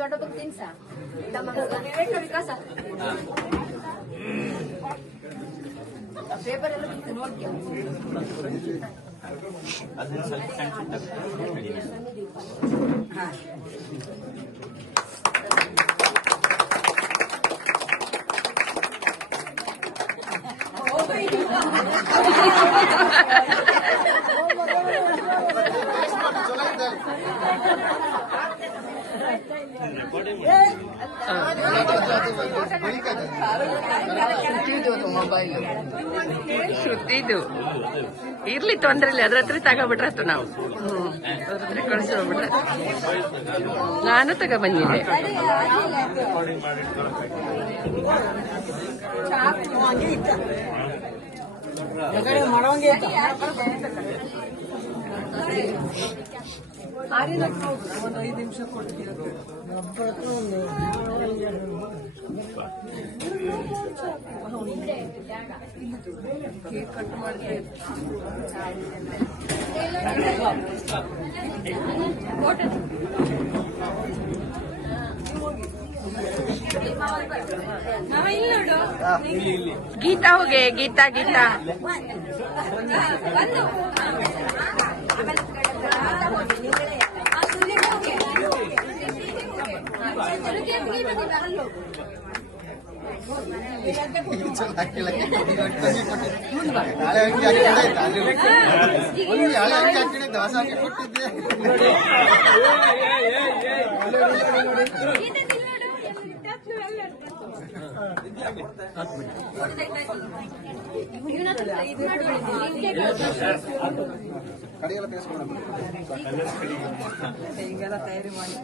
ದೊಡ್ಡ ತಿನ್ಸ ವಿಕಾಸ ಪೇಪರ್ ಎಲ್ಲ ನೋಡ್ತೀವಿ. ಸುತ್ತಿದ್ದು ಇರ್ಲಿ, ತೊಂದ್ರೆ ಇಲ್ಲ. ಅದ್ರ ಹತ್ರ ತಗೋಬಿಟ್ರತ್ತು ನಾವು. ಅದ್ರ ಹತ್ರ ಕಳ್ಸೋಗ್ಬಿಟ್ರೆ ನಾನು ತಗೊಬಂದಿದ್ದೆ. ಒಂದು 5 ನಿಮಿಷ ಕೊಡ್ತೀವಿ. ಕೇಕ್ ಕಟ್ ಮಾಡ್ತೀವಿ. ಗೀತಾ ಹೋಗೆ, ಗೀತಾ ಗೀತಾ ದೋಸ ಹಾಕಿ ಕೊಟ್ಟಿದ್ದೆ. ಕಡೆಯೆಲ್ಲ ತಯಾರಿ ಮಾಡಿ